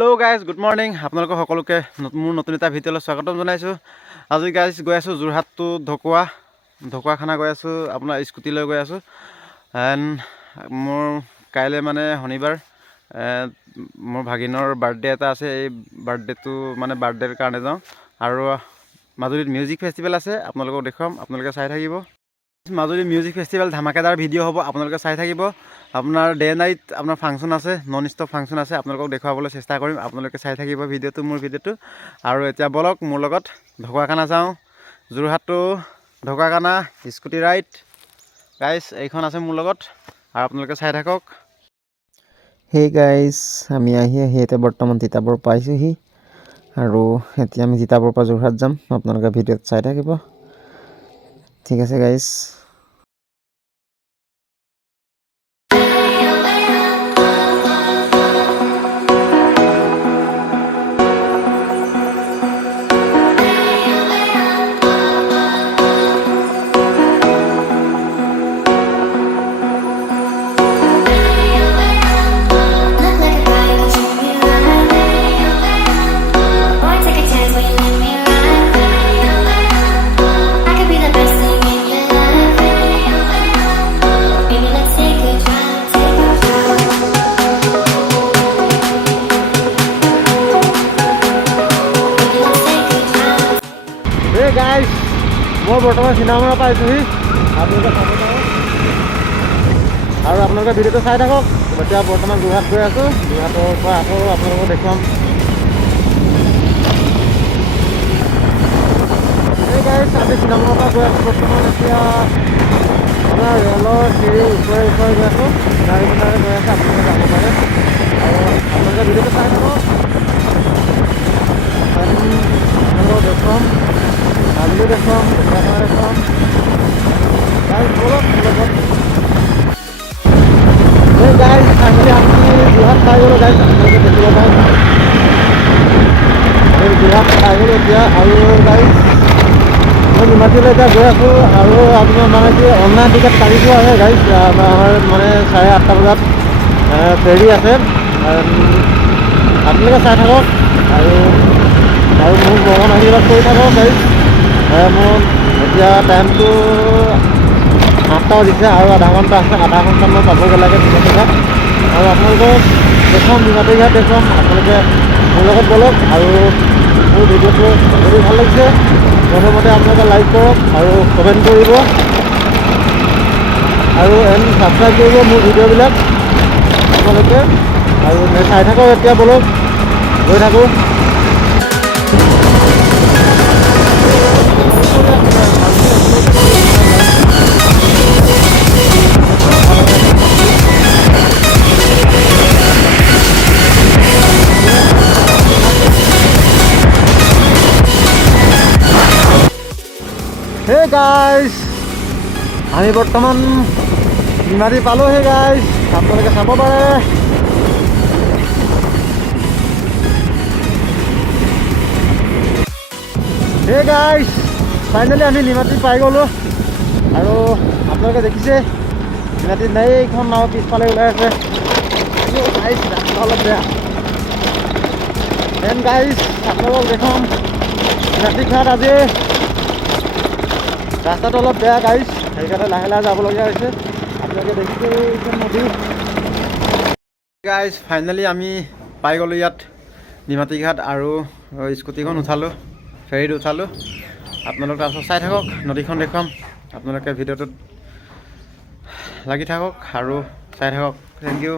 Hello' guys, good morning. আপোনালোকক সকলোকে মোৰ নতুন এটা ভিডিঅ'লৈ স্বাগতম জনাইছোঁ। আজি গাইজ গৈ আছোঁ যোৰহাট টু ঢকুৱা খানা গৈ আছোঁ। আপোনাৰ স্কুটি লৈ গৈ আছোঁ। এণ্ড মোৰ কাইলৈ মানে শনিবাৰ মোৰ ভাগিনৰ বাৰ্থডে এটা আছে। এই বাৰ্থডেৰ কাৰণে যাওঁ। আৰু মাজুলীত মিউজিক ফেষ্টিভেল আছে, আপোনালোকক দেখুৱাম, আপোনালোকে চাই থাকিব। মাজুলী মিউজিক ফেষ্টিভেল ধামাকেদাৰ ভিডিঅ' হ'ব, আপোনালোকে চাই থাকিব। আপোনাৰ ডে নাইট আপোনাৰ ফাংচন আছে, নন ষ্টপ ফাংচন আছে, আপোনালোকক দেখুৱাবলৈ চেষ্টা কৰিম। আপোনালোকে চাই থাকিব মোৰ ভিডিঅ'টো। আৰু এতিয়া বলক মোৰ লগত ঢকুৱাখানা যাওঁ। Jorhat to Dhakuwakhana scooty ride guys, এইখন আছে মোৰ লগত, আৰু আপোনালোকে চাই থাকক। হেই গাইজ, আমি আহি এতিয়া বৰ্তমান তিতাবৰ পাইছোঁহি, আৰু এতিয়া আমি তিতাবৰ পৰা যোৰহাট যাম। আপোনালোকে ভিডিঅ'ত চাই থাকিব। ঠিক আছে গাইজ। গাইজ, মই বৰ্তমান চিনেমা পাইছোঁহি, আপোনালোকে চাব পাৰে। আৰু আপোনালোকে ভিডিঅ'টো চাই থাকক। এতিয়া বৰ্তমান যোৰহাট গৈ আছোঁ। যোৰহাটৰ পৰা আকৌ আপোনালোকক দেখুৱাম। এই গাইজ, আমি চিনেমাৰ পৰা গৈ আছোঁ। বৰ্তমান এতিয়া আপোনাৰ ৰেলৰ চিৰি ওচৰে গৈ আছোঁ। গাড়ী বিলাকে গৈ আছে, আপোনালোকে যাব পাৰে। আৰু আপোনালোকে ভিডিঅ'টো চাই থাকক। আপোনালোকক দেখুৱাম, মাজুলী দেখুৱাম, ঢকুৱাখানা দেখুৱাম। গাইজ বলক মোৰ লগত। এই গাইজ, ফাইনেলি আমি যোৰহাট পাই গ'লোঁ। গাইজ আপোনালোকে দেখিব পাৰে, এই যোৰহাট পাই গ'লোঁ এতিয়া। আৰু গাইজ মই নিমাতীলৈ এতিয়া গৈ আছোঁ। আৰু আপোনাৰ মানে কি অনলাইন টিকেট কাটিছোঁ আছে গাইজ। আমাৰ মানে 8:30 বজাত ফেৰী আছে। আপোনালোকে চাই থাকক, আৰু মোক ভ্ৰমণ আশীৰ্বাদ কৰি থাকক গাইজ। মোৰ এতিয়া টাইমটো 8টা বাজিছে, আৰু আধা ঘণ্টা আছে। আধা ঘণ্টাত মই পাবগৈ লাগে নিমাতী ঘাট। আৰু আপোনালোকক দেখুৱাম, নিমাতী ঘাট দেখুৱাম। আপোনালোকে মোৰ লগত বলক। আৰু মোৰ ভিডিঅ'টো যদি ভাল লাগিছে, প্ৰথমতে আপোনালোকে লাইক কৰক আৰু কমেণ্ট কৰিব, আৰু ছাবস্ক্ৰাইব কৰিব মোৰ ভিডিঅ'বিলাক আপোনালোকে। আৰু চাই থাকক। এতিয়া বলক গৈ থাকোঁ। হে গাইজ, আমি বৰ্তমান নিমাতী পালোঁ। হে গাইজ, আপোনালোকে চাব পাৰে। হে গাইজ, ফাইনেলি আমি নিমাতী পাই গ'লোঁ। আৰু আপোনালোকে দেখিছে নিমাতীত নাই, এইখন নাও পিছফালে ওলাই আছে। গাইজ ৰাস্তা অলপ বেয়া। দেন গাইজ আপোনালোকক দেখুৱাম নিমাতী ঘাট। আজি ৰাস্তাটো অলপ বেয়া গাইজ, সেইকাৰণে লাহে লাহে যাবলগীয়া হৈছে। আপোনালোকে দেখিছে এইখন নদী। গাইজ ফাইনেলি আমি পাই গ'লোঁ ইয়াত নিমাতী ঘাট, আৰু স্কুটিখন উঠালোঁ, ফেৰীত উঠালোঁ। আপোনালোকে তাৰপিছত চাই থাকক, নদীখন দেখুৱাম। আপোনালোকে ভিডিঅ'টোত লাগি থাকক আৰু চাই থাকক। Thank U.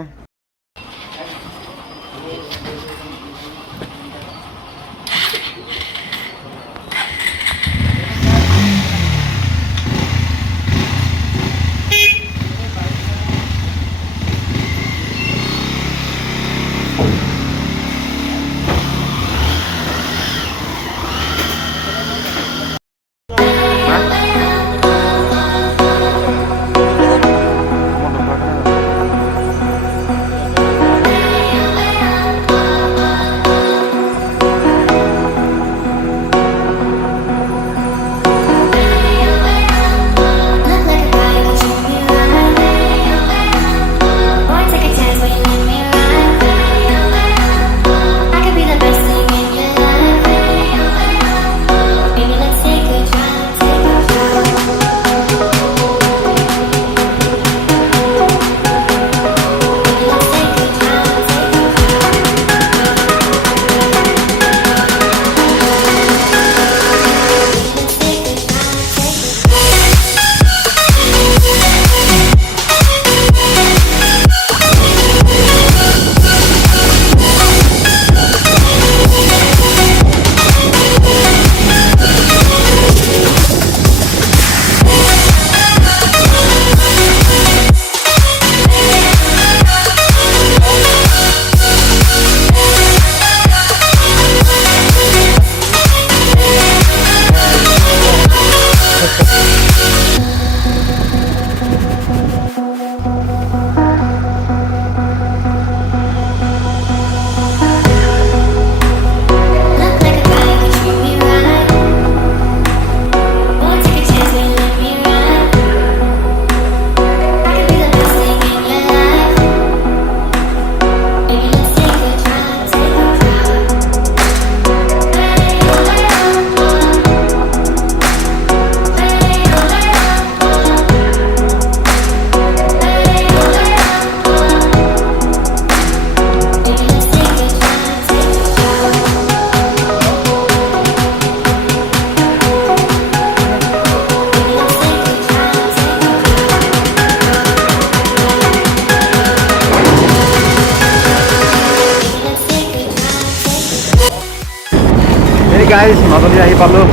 গাইজ মাজুলী আহি পালোঁ।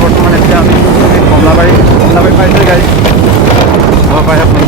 বৰ্তমান এতিয়া আমি কমলাবাৰী পাইছোঁ গাইজ। হ'ব পাৰে আপুনি